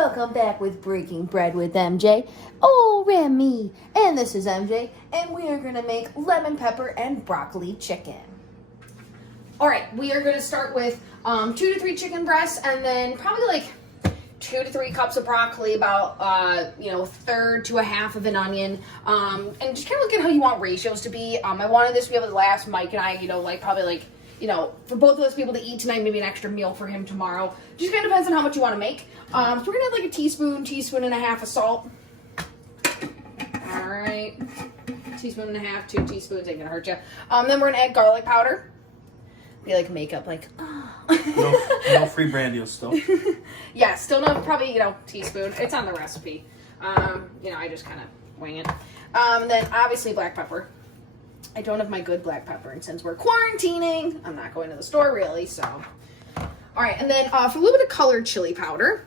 welcome back with Breaking Bread with MJ. Oh, Remy. And this is MJ, and we are going to make lemon pepper and broccoli chicken. Alright, we are going to start with 2 to 3 chicken breasts, and then probably like 2 to 3 cups of broccoli, about, a third to a half of an onion, and just kind of look at how you want ratios to be. I wanted this to be able to last Mike and I, for both of us to be able to eat tonight, maybe an extra meal for him tomorrow. Just kind of depends on how much you want to make. So we're going to have like a teaspoon and a half of salt. Alright. Teaspoon and a half, 2 teaspoons, ain't gonna hurt you. Then we're going to add garlic powder. Be like makeup, like, oh. No free brandy still. Yeah, still no, probably, teaspoon. It's on the recipe. I just kind of wing it. Then obviously black pepper. I don't have my good black pepper, and since we're quarantining, I'm not going to the store really, so. Alright, and then for a little bit of colored chili powder.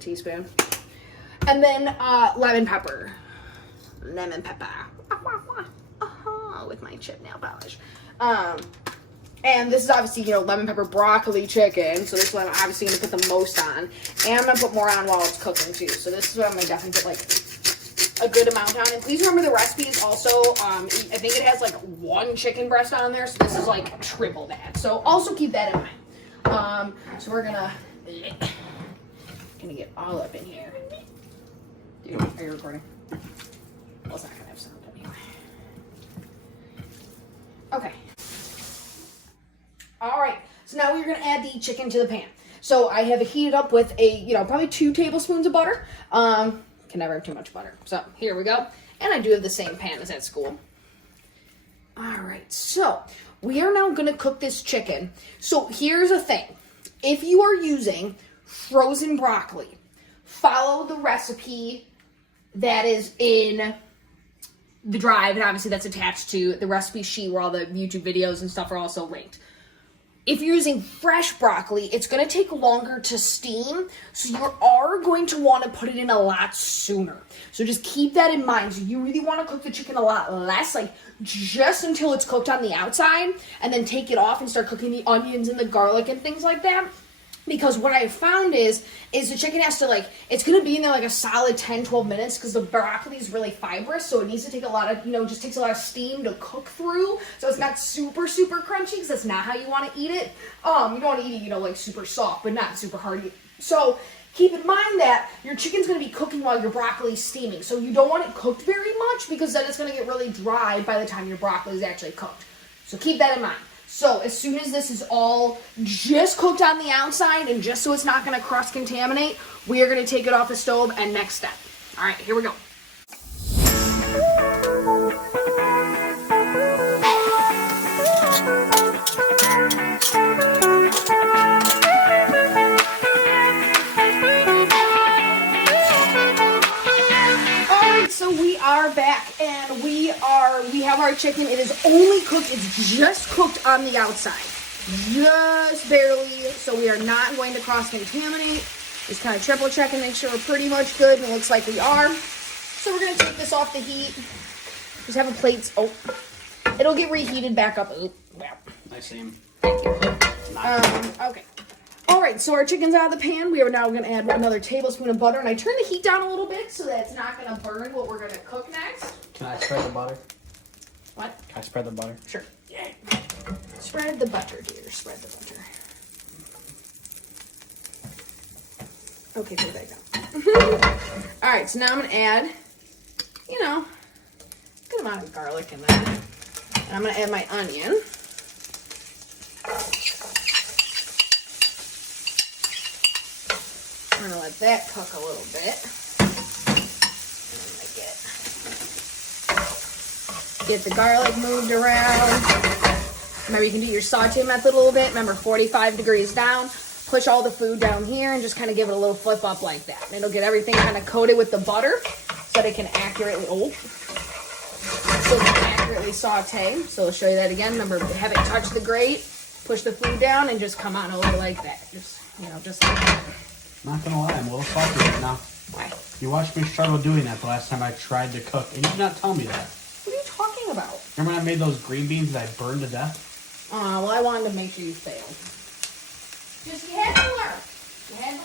Teaspoon. And then lemon pepper. Lemon pepper. With my chip nail polish. And this is obviously, lemon pepper broccoli chicken, so this is what I'm obviously going to put the most on. And I'm going to put more on while it's cooking too, so this is what I'm going to definitely put a good amount on. And please remember the recipe is also, I think it has 1 chicken breast on there, so this is triple that. So also keep that in mind. So we're gonna get all up in here. Dude, are you recording? Well, it's not gonna have sound anyway. Okay. All right. So now we're gonna add the chicken to the pan. So I have it heated up with probably 2 tablespoons of butter. Can never have too much butter. So here we go. And I do have the same pan as at school. All right, so we are now gonna cook this chicken. So here's the thing. If you are using frozen broccoli, follow the recipe that is in the drive, and obviously that's attached to the recipe sheet where all the YouTube videos and stuff are also linked. If you're using fresh broccoli, it's going to take longer to steam, so you are going to want to put it in a lot sooner. So just keep that in mind. So you really want to cook the chicken a lot less, just until it's cooked on the outside, and then take it off and start cooking the onions and the garlic and things like that. Because what I found is the chicken has to, it's going to be in there a solid 10, 12 minutes because the broccoli is really fibrous, so it needs to take a lot of, just takes a lot of steam to cook through, so it's not super, super crunchy because that's not how you want to eat it. You don't want to eat it, super soft, but not super hard. So keep in mind that your chicken's going to be cooking while your broccoli's steaming, so you don't want it cooked very much because then it's going to get really dry by the time your broccoli is actually cooked. So keep that in mind. So as soon as this is all just cooked on the outside and just so it's not going to cross-contaminate, we are going to take it off the stove and next step. All right, here we go. So we are back, and we have our chicken. It is only cooked, it's just cooked on the outside. Just barely, so we are not going to cross-contaminate. Just kind of triple check and make sure we're pretty much good, and it looks like we are. So we're going to take this off the heat. Just have a plate. Oh, it'll get reheated back up. Oh, wow. I see him. Thank you. Okay. Alright, so our chicken's out of the pan. We are now going to add another tablespoon of butter. And I turn the heat down a little bit so that it's not going to burn what we're going to cook next. Can I spread the butter? What? Can I spread the butter? Sure. Yeah. Spread the butter, dear. Spread the butter. Okay, there we go. Alright, so now I'm going to add, a good amount of garlic in there. And I'm going to add my onion. I'm going to let that cook a little bit. And get the garlic moved around. Remember, you can do your saute method a little bit. Remember, 45 degrees down. Push all the food down here and just kind of give it a little flip up like that. And it'll get everything kind of coated with the butter so that it can accurately, saute. So I'll show you that again. Remember, have it touch the grate, push the food down, and just come on over like that. Just like that. Not gonna lie, I'm a little salty right now. Why? You watched me struggle doing that the last time I tried to cook, and you did not tell me that. What are you talking about? Remember when I made those green beans that I burned to death? Well, I wanted to make sure you failed. Just, you had to learn. You had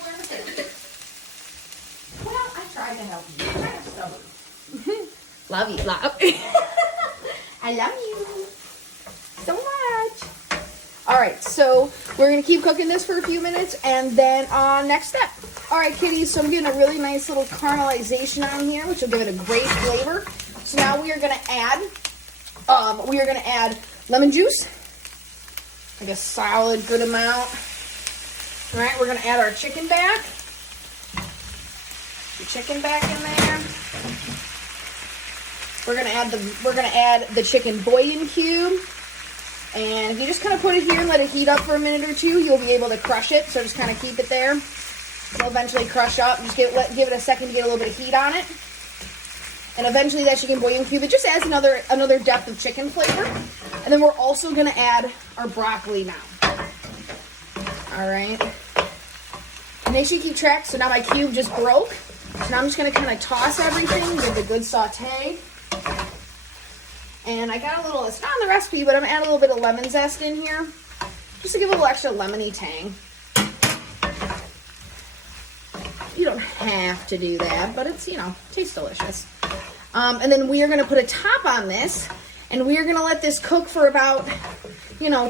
Love you. I love you so much. All right, so we're gonna keep cooking this for a few minutes, and then next step. All right, kitties. So I'm getting a really nice little caramelization on here, which will give it a great flavor. So now we are gonna add lemon juice, like a solid good amount. All right, we're gonna add our chicken back. The chicken back in there. We're gonna add the chicken bouillon cube. And if you just kind of put it here and let it heat up for a minute or two, you'll be able to crush it. So just kind of keep it there. It'll eventually crush up. Just give it a second to get a little bit of heat on it. And eventually that chicken bouillon cube, it just adds another depth of chicken flavor. And then we're also gonna add our broccoli now. All right. And make sure you keep track. So now my cube just broke. So now I'm just gonna kind of toss everything, give it a good saute. And I got a little, it's not in the recipe, but I'm gonna add a little bit of lemon zest in here, just to give it a little extra lemony tang. You don't have to do that, but it's, tastes delicious. And then we are gonna put a top on this, and we are gonna let this cook for about,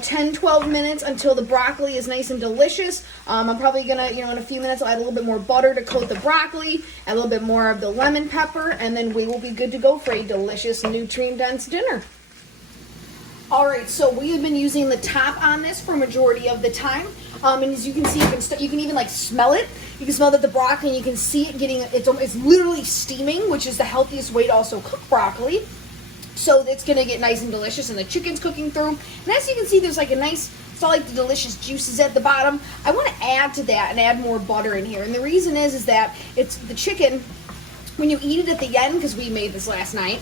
10, 12 minutes until the broccoli is nice and delicious. I'm probably gonna, in a few minutes, I'll add a little bit more butter to coat the broccoli, add a little bit more of the lemon pepper, and then we will be good to go for a delicious, nutrient-dense dinner. All right, so we have been using the top on this for a majority of the time. And as you can see, you can even smell it. You can smell that the broccoli, and you can see it it's literally steaming, which is the healthiest way to also cook broccoli. So it's gonna get nice and delicious, and the chicken's cooking through. And as you can see, there's it's all the delicious juices at the bottom. I want to add to that and add more butter in here. And the reason is that it's the chicken. When you eat it at the end, because we made this last night,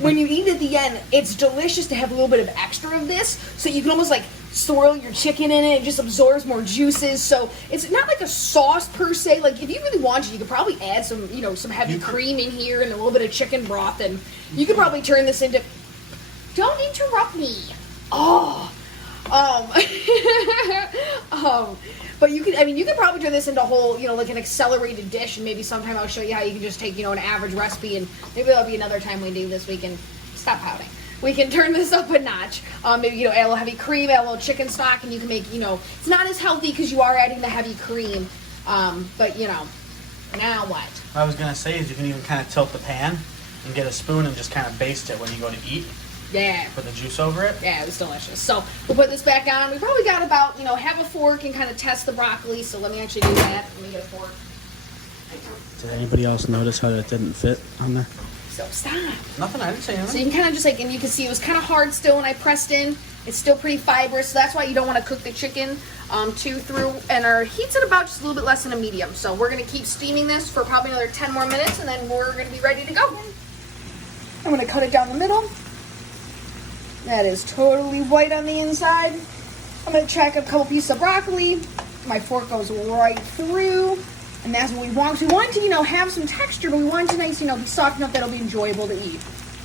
when you eat it at the end, it's delicious to have a little bit of extra of this, so you can almost swirl your chicken in it. It just absorbs more juices, so it's not like a sauce per se. If you really want to, you could probably add some, some heavy cream in here and a little bit of chicken broth, and you could probably turn this into. Don't interrupt me. But you could probably turn this into a whole, an accelerated dish, and maybe sometime I'll show you how you can just take, an average recipe, and maybe that'll be another time we do this. We can stop pouting. We can turn this up a notch. Maybe, add a little heavy cream, add a little chicken stock, and you can make, it's not as healthy because you are adding the heavy cream. But, now what? What I was going to say is you can even kind of tilt the pan and get a spoon and just kind of baste it when you go to eat. Yeah. Put the juice over it. Yeah, it was delicious. So we'll put this back on. We probably got about, have a fork and kind of test the broccoli. So let me actually do that. Let me get a fork. Did anybody else notice how that didn't fit on there? So stop. Nothing, I didn't say anything. So you can kind of just and you can see it was kind of hard still when I pressed in. It's still pretty fibrous. So that's why you don't want to cook the chicken too through. And our heat's at about just a little bit less than a medium. So we're going to keep steaming this for probably another 10 more minutes, and then we're going to be ready to go. I'm going to cut it down the middle. That is totally white on the inside. I'm going to check a couple pieces of broccoli. My fork goes right through. And that's what we want. We want to, have some texture, but we want it to nice, be soft enough that it'll be enjoyable to eat.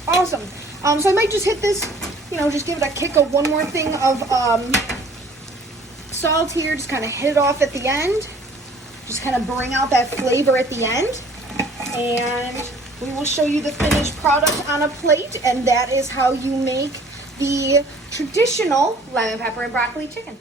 Awesome. So I might just hit this, just give it a kick of one more thing of salt here. Just kind of hit it off at the end. Just kind of bring out that flavor at the end. And we will show you the finished product on a plate. And that is how you make the traditional lemon pepper and broccoli chicken.